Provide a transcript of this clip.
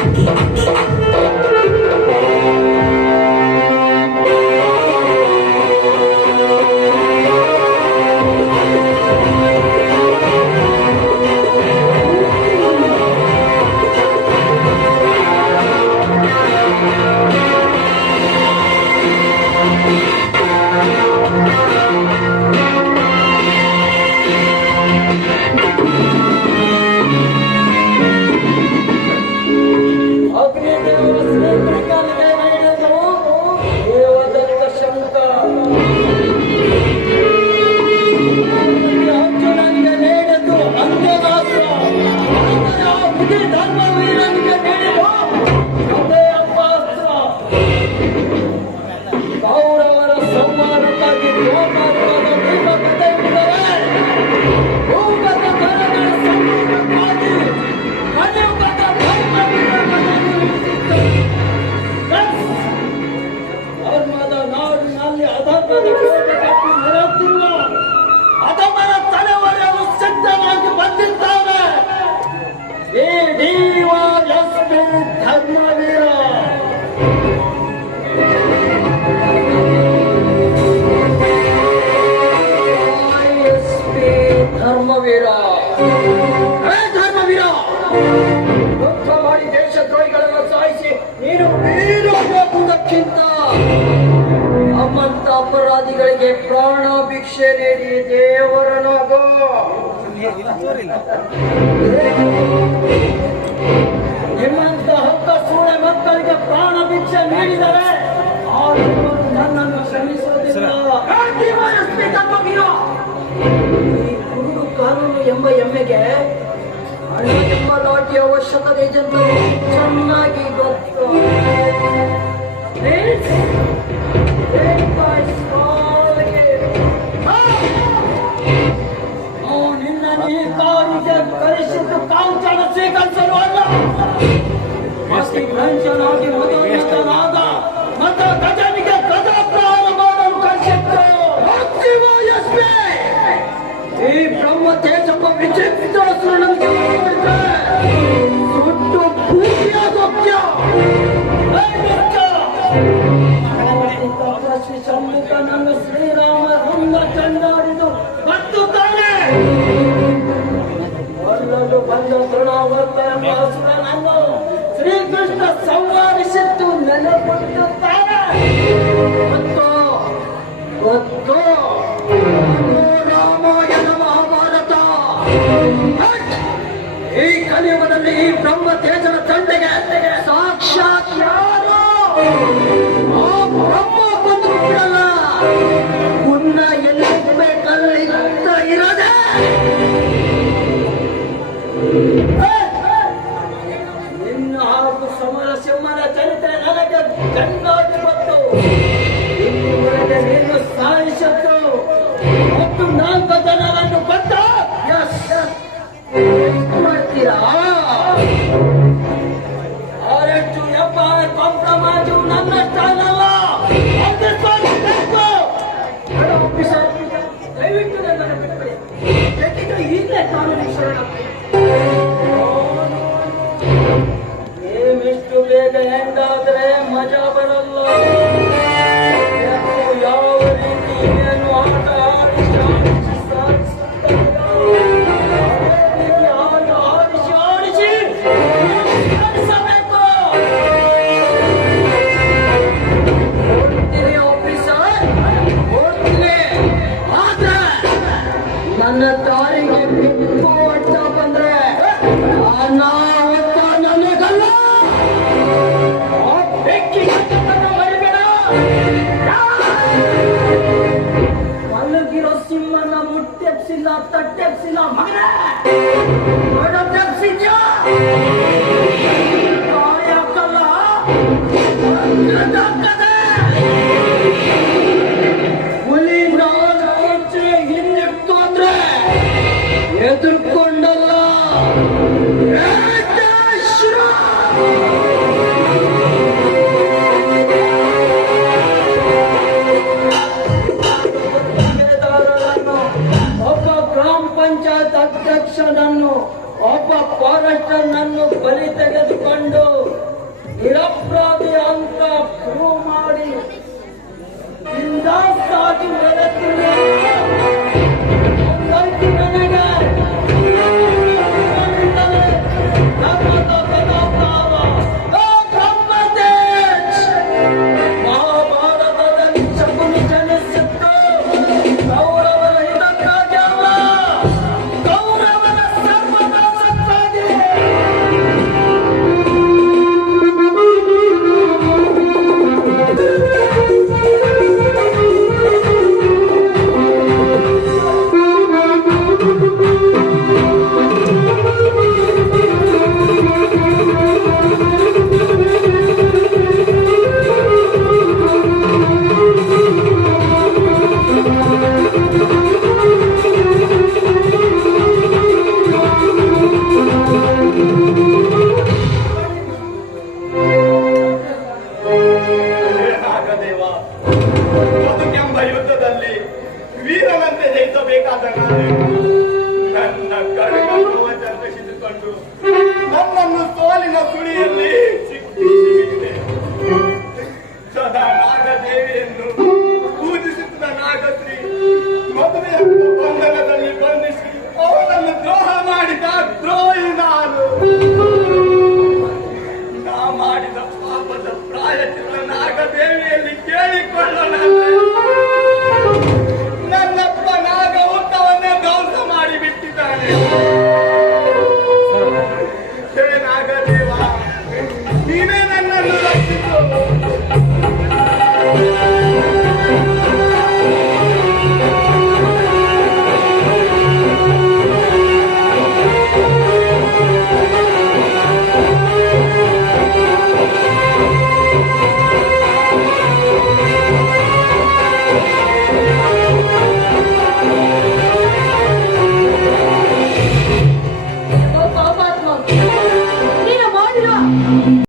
aquí, aquí, aquí. Dharmaveera Dharmaveera ಯುದ್ಧ ಮಾಡಿ ದೇಶದ್ರೋಹಿಗಳನ್ನು ಸಾಯಿಸಿ ನೀನು ಹೋಗುವುದಕ್ಕಿಂತ ನಮ್ಮಂತ ಅಪರಾಧಿಗಳಿಗೆ ಪ್ರಾಣ ಭಿಕ್ಷೆ ನೀಡಿ ದೇವರನಾಗೋ. ನಿಮ್ಮಂತ ಹಕ್ಕ ಸೂಳೆ ಮಕ್ಕಳಿಗೆ ಪ್ರಾಣ ಭಿಕ್ಷೆ ನೀಡಿದರೆ ಎಂಬ ಎಮ್ಮೆಗೆ ಹಣ ಎಂಬ ಲಾಠಿ ಅವಶ್ಯಕತೆ ಜನರು ಚೆನ್ನಾಗಿ ಗೊತ್ತು Please, take my small gift. ನಾವು ನಿನ್ನ ಈ ಕಾರಿಗೆ ಕರೆಸಿದ್ದು ಕಾಂಚನ ಸ್ವೀಕರಿಸಲು ಅಲ್ಲ ಅತಿ ಕಂಚನಾಗಿ ವಿಚಿತ್ರ ಸುಳ್ಳನಿಗೆ ಸುಟ್ಟು ಭೂಮಿಯಾಗೋಕ್ಯ ತಪಸ್ವಿ ಸಮ್ಮುಖ ನನ್ನ ಶ್ರೀರಾಮ ರಂಗ ಚಂಡಾಡಿದು ಮತ್ತು ತಾನೆ ಒಲ್ಲಲು ಬಂದ ತೃಣಾವರ್ತ ಎಂಬ ಅಸುರನನ್ನು ಶ್ರೀಕೃಷ್ಣ ಸಂಹರಿಸಿದ್ದು ನೆಲೆಗೊಂಡಿರುತ್ತಾರೆ ಮತ್ತು ಗೊತ್ತು ಕಲಿಯುಗದಲ್ಲಿ ಈ ಬ್ರಹ್ಮ ತೇಜನ ತಂದೆಗೆ ದಯವಿಟ್ಟು ನನ್ನನ್ನು ಬಿಟ್ಬಿಡಿ. ಬೇಕಿದ್ರೆ ಈಗಲೇ ಕಾನೂನಿಗೆ ಶರಣಾಗ್ತೀನಿ sila tadep sila magna Wada tep sila Kaya kala Kata kata ಬೆದರಿಸಬೇಕಾದ ನನ್ನ ನನ್ನನ್ನು ಸೋಲಿನ ಸುಳಿಯಲ್ಲಿ ಸಿಕ್ಕಿಸಿದೆ ಸದಾ ನಾಗದೇವಿಯನ್ನು ಪೂಜಿಸುತ್ತಿದ್ದ ನಾಗತ್ರಿ ಮದುವೆಯ ಬಂಧನದಲ್ಲಿ ಬಂಧಿಸಿ ಅವನನ್ನು ದ್ರೋಹ ಮಾಡಿದ ದ್ರೋಹಿ ನಾನು. ನಾ ಮಾಡಿದ ಪಾಪದ ಪ್ರಾಯಚಿತ್ರ ನಾಗದೇವಿಯಲ್ಲಿ ಕೇಳಿಕೊಳ್ಳೋಣ.